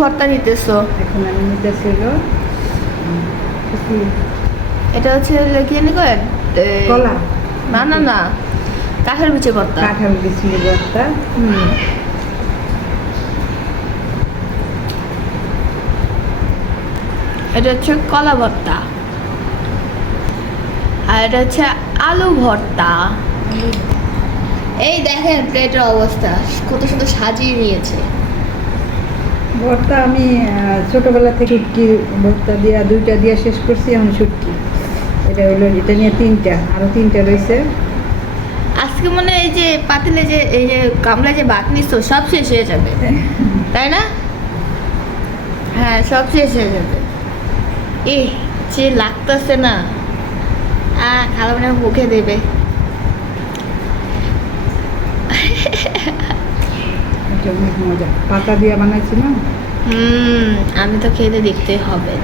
ভর্তা নিতেছো? এখন আমি নিতেছি হলো এটা হচ্ছে কি জানি করেন কলা, না না না, কাঁঠাল বিচি ভর্তা। কাঁঠাল বিচি ভর্তা। এটা হচ্ছে কলা ভর্তা, আর এটা হচ্ছে আলু ভর্তা। এই দেখেন প্লেটের অবস্থা, কত সুন্দর সাজিয়ে নিয়েছে। ভর্তা আমি ছোটবেলা থেকে কি ভর্তা দিয়া 2টা দিয়া শেষ করছি, এখন শুটকি এটা হলো, এটা নিয়ে 3টা, আরো 3টা রয়েছে। আজকে মনে হয় এই যে পাতিলে যে এই যে গামলায় যে ভাত নিচ্ছ সব শেষ হয়ে যাবে, তাই না? হ্যাঁ, সব শেষ হয়ে যাবে। যে লাগতেছে না, খালা মানে মুখে দেবে। এটা অনেক মজা, পাতা দিয়ে বানাইছি না। আমি তো খেতে দেখতে হবে।